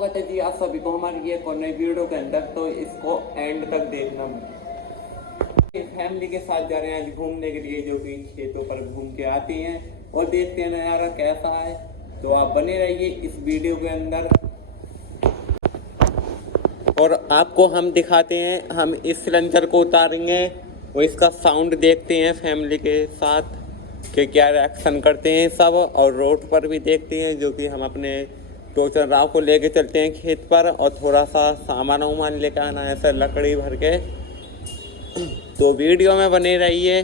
स्वागत है जी आप सभी को हमारी एक और नई वीडियो के अंदर। तो इसको एंड तक देखना। फैमिली के साथ जा रहे हैं आज घूमने के लिए, जो कि खेतों पर घूम के आती हैं और देखते हैं नज़ारा कैसा है। तो आप बने रहिए इस वीडियो के अंदर और आपको हम दिखाते हैं। हम इस सिलेंडर को उतारेंगे और इसका साउंड देखते हैं फैमिली के साथ कि क्या रिएक्शन करते हैं सब, और रोड पर भी देखते हैं, जो कि हम अपने टोचन राव को लेके चलते हैं खेत पर और थोड़ा सा सामान वामान लेकर आना है, ऐसा लकड़ी भर के। तो वीडियो में बने रहिए।